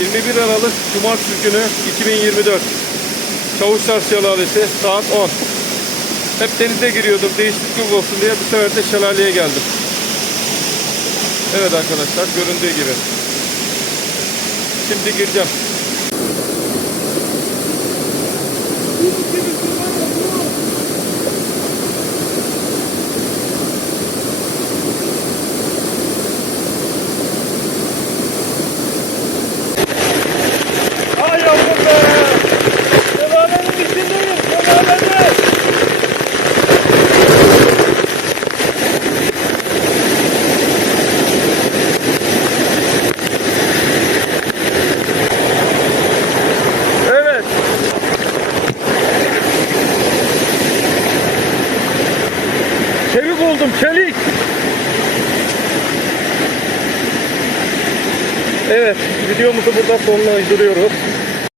21 Aralık Cumartesi günü 2024 Çavuşlar Şelalesi saat 10 Hep denize giriyordum değişiklik olsun diye bu sefer de şelaleye geldim. Evet arkadaşlar göründüğü gibi. Şimdi gireceğim Oldum, çelik. Evet, videomuzu burada sonlandırıyoruz.